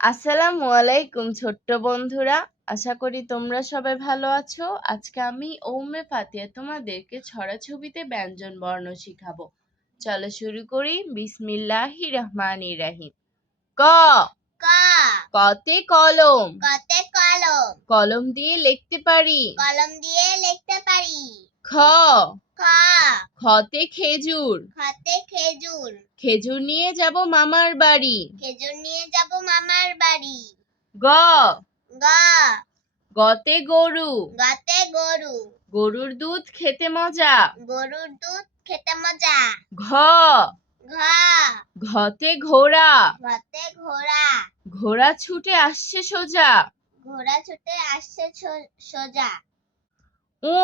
আসসালামু আলাইকুম ছোট্ট বন্ধুরা, আশা করি তোমরা সবাই ভালো আছো। আজকে আমি ওমে ফাতিয়া তোমাদেরকে ছড়াছবিতে ব্যঞ্জন বর্ণ শিখাবো। চলো শুরু করি। বিসমিল্লাহির রহমানির রহিম। ক ক কতে কলম, কতে কলম, কলম দিয়ে লিখতে পারি। কলম দিয়ে লিখতে পারি। খ খ খতে খেজুর, খতে খেজুর, খেজুর নিয়ে যাব মামার বাড়ি। খেজুর নিয়ে যাব মামার বাড়ি। গ গ গতে গরু, গতে গরু, গরুর দুধ খেতে মজা। গরুর দুধ খেতে মজা। ঘ ঘ ঘতে ঘোড়া, ঘতে ঘোড়া, ঘোড়া ছুটে আসছে সোজা। ঘোড়া ছুটে আসছে সোজা। উ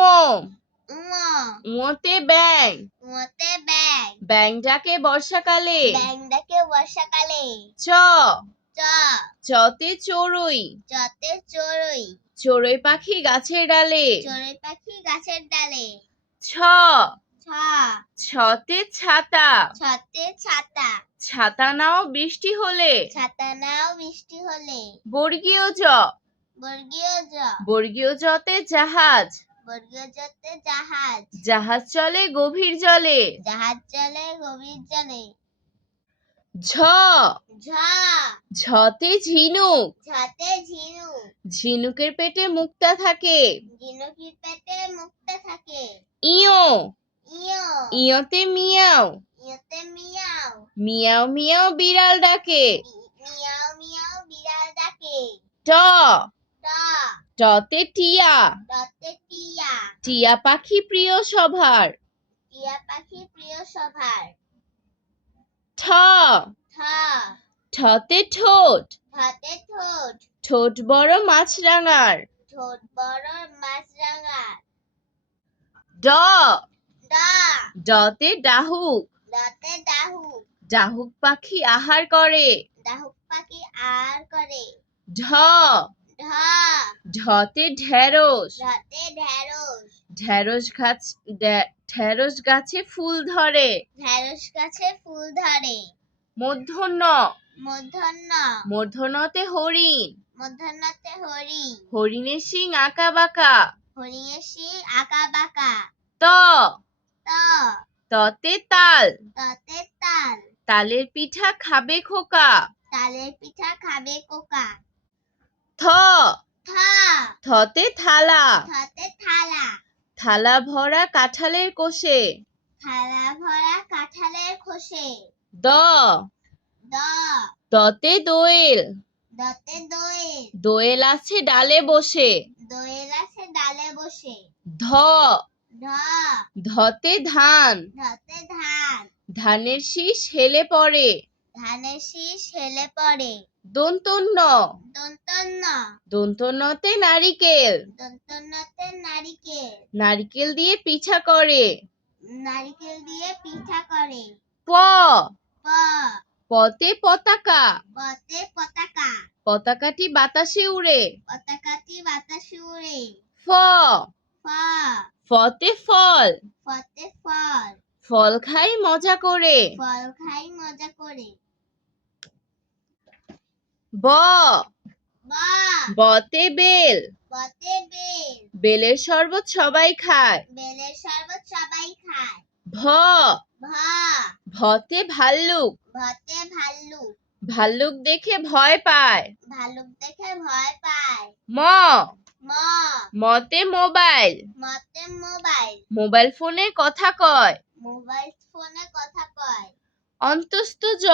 উঁতে ব্যাং, উঁতে ব্যাং, ব্যাং ডাকে বর্ষাকালে। ব্যাং ডাকে বর্ষাকালে। চ চ চতে চড়ুই, চতে চড়ুই, চড়ুই পাখি গাছের ডালে। চড়ুই পাখি গাছের ডালে। ছ ছ ছতে ছাতা, ছতে ছাতা, ছাতা নাও বৃষ্টি হলে। ছাতা নাও বৃষ্টি হলে। বর্গীয় জ বর্গীয় জ বর্গীয় জতে জাহাজ, বর্গীয় জতে জাহাজ, জাহাজ চলে গভীর জলে। জাহাজ চলে গভীর জলে। ঝ ঝ ঝতে ঝিনুক, ঝতে ঝিনুক, ঝিনুকের পেটে মুক্তা থাকে। ঝিনুকের পেটে মুক্তা থাকে। ইয়ো ইয়ো ইয়োতে মিয়াও, ইয়োতে মিয়াও, মিয়াও মিয়াও বিড়াল ডাকে। মিয়াও মিয়াও বিড়াল ডাকে। ট ট টতে টিয়া, টতে টিয়া, টিয়া পাখি প্রিয় সভার। টিয়া পাখি প্রিয় সভার। ঠ ঠ ঠতে ঠোঁট, ঠতে ঠোঁট, ঠোঁট বড় মাছরাঙার। ঠোঁট বড় মাছরাঙা। ড ড ডতে ডাহুক, ডতে ডাহুক, ডাহুক পাখি আহার করে। ডাহুক পাখি আর করে। ঢ ঢ ঢতে ঢেঁড়স, ঢতে ঢেঁড়স, ঢেঁড়স গাছে ফুল ধরে। ঢেঁড়স গাছে ফুল ধরে। মূর্ধন্য মূর্ধন্য মূর্ধন্যতে হরিণ, মূর্ধন্যতে হরিণ, হরিণের শিং আঁকা বাঁকা। হরিণের শিং আঁকা বাঁকা। ত ত ততে তাল, ততে তাল, তালের পিঠা খাবে খোকা। তালের পিঠা খাবে কোকা। থ থ থতে থালা, থতে থালা, থালা ভরা কাঁঠালের কোষে। থালা ভরা কাঁঠালের খোসে। দ দ দতে দোয়েল, দতে দোয়েল, দোয়েল আছে ডালে বসে। দোয়েল আছে ডালে বসে। ধ ঢ ধতে ধান, ধতে ধান, ধানের শীষ হেলে পড়ে। ধানের শীষ হেলে পড়ে। দন্তন্য দন্তন্য দন্তন্যতে নারিকেল, দন্তন্যতে নারিকেল, নারিকেল দিয়ে পিঠা করে। নারিকেল দিয়ে পিঠা করে। প প পতে পতাকা, পতে পতাকা, পতাকাটি বাতাসে উড়ে। পতাকাটি বাতাসে উড়ে। ফ ফ ফতে ফল, ফতে ফল, ফল খাই মজা করে। ফল খাই মজা করে। ব ব বতে বেল, বতে বেল, বেলের শরবত সবাই খায়। বেলের শরবত সবাই খায়। ভ ভ ভতে ভাল্লুক, ভতে ভাল্লুক, ভাল্লুক দেখে ভয় পায়। ভাল্লুক দেখে ভয় পায়। ম ম মতে মোবাইল, মতে মোবাইল, মোবাইল ফোনে কথা কয়। মোবাইল ফোনে কথা কয়। অন্তস্থ জ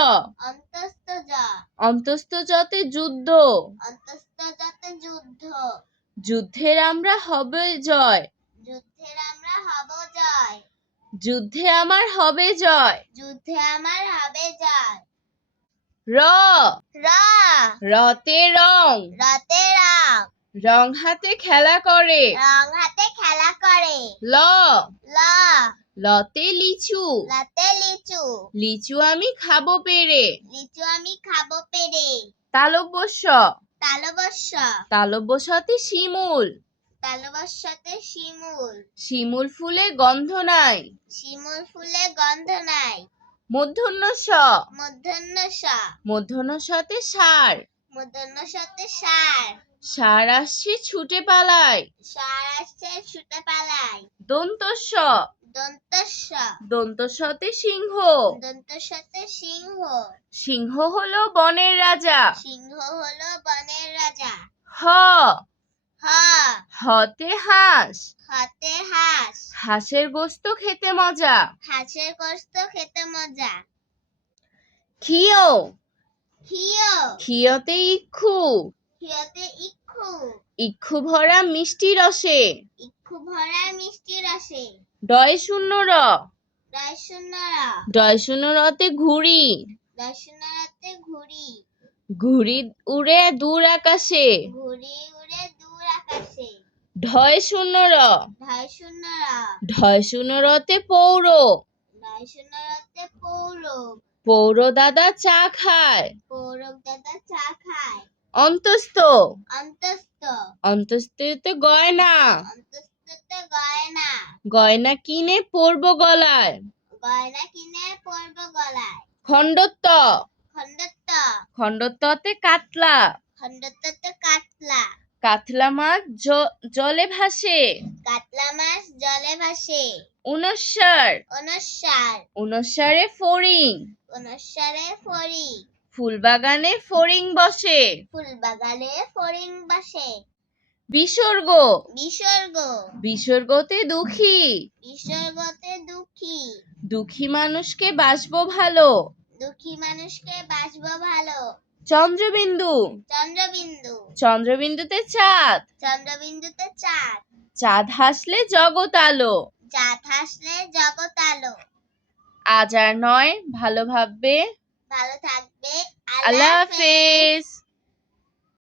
অন্তস্থ জ অন্তস্থ জতে যুদ্ধ, অন্তস্থ জতে যুদ্ধ, যুদ্ধের আমরা হবে জয়। যুদ্ধের আমরা হব জয়। যুদ্ধে আমার হবে জয়। যুদ্ধে আমার হবে জয়। র র রতে রং, রতে রং, রং হাতে খেলা করে। রং হাতে খেলা করে। ল ল লতে লিচু, লতে লিচু, লিচু আমি খাবো পেরে। লিচু আমি খাবো পেরে। তালব্যস্য তালবস্য তালব্যস্যতে শিমুল, তালবস্যতে শিমুল, শিমুল ফুলে গন্ধ নাই। শিমুল ফুলে গন্ধ নাই। মূর্ধন্য ষ মূর্ধন্য ষ মূর্ধন্য শতে ষাঁড়, মূর্ধন্য শতে ষাঁড়। ষাঁড় আসছে ছুটে পালায়। ষাঁড় আসছে ছুটে পালায়। দন্তস্ব। দন্তস্ব। দন্তস্বতে সিংহ। দন্তস্বতে সিংহ। সিংহ হলো বনের রাজা। সিংহ হলো বনের রাজা। হ। হ। হতে হাঁস। হতে হাঁস। হাঁসের গোস্ত খেতে মজা। হাঁসের গোস্ত খেতে মজা। ক্ষিয়। ক্ষিয়। ক্ষিয়তে ইক্ষু। ক্ষিয়তে ইক্ষু। ইক্ষু ভরা মিষ্টি রসে। ইক্ষু ভরা মিষ্টি রসে। ডয় শূন্য র। রয় শূন্য র। ডয় শূন্য রতে ঘুড়ি। রয় শূন্য রতে ঘুড়ি। ঘুড়ি উড়ে দূর আকাশে। ঘুড়ি উড়ে দূর আকাশে। ঢয় শূন্য র। ঢয় শূন্য র। ঢয় শূন্য রতে পৌর। রয় শূন্য রতে পৌর। পৌর দাদা চা খায়। পৌরব দাদা চা খায়। অন্তস্থ। অন্তস্থ। অন্তস্থতে গয়না। অন্তস্থতে গয়না। গয়না কিনে পরব গলায়। গয়না কিনে পরব গলায়। খণ্ডত্ব। খণ্ডত্ব। খণ্ডত্বতে কাতলা। খণ্ডত্বতে কাতলা। কাতলা মাছ জলে ভাসে। কাতলা মাছ জলে ভাসে। উনস্বার। অনস্বার। উনস্বারে ফড়িং। অনস্বারে ফড়িং। ফুলবাগানে ফড়িং বসে। ফুলবাগানে ফড়িং বসে। বিসর্গ। বিসর্গ। বিসর্গতে দুঃখী। বিসর্গতে দুঃখী। দুঃখী মানুষকে বাসবো ভালো। দুঃখী মানুষকে বাসবো ভালো। চন্দ্রবিন্দু। চন্দ্রবিন্দু। চন্দ্রবিন্দুতে চাঁদ। চন্দ্রবিন্দুতে চাঁদ। চাঁদ হাসলে জগৎ আলো। চাঁদ হাসলে জগৎ আলো। আজ আর নয়, ভালো ভাববে। ভালো থাকবে। আল্লাহ হাফেজ।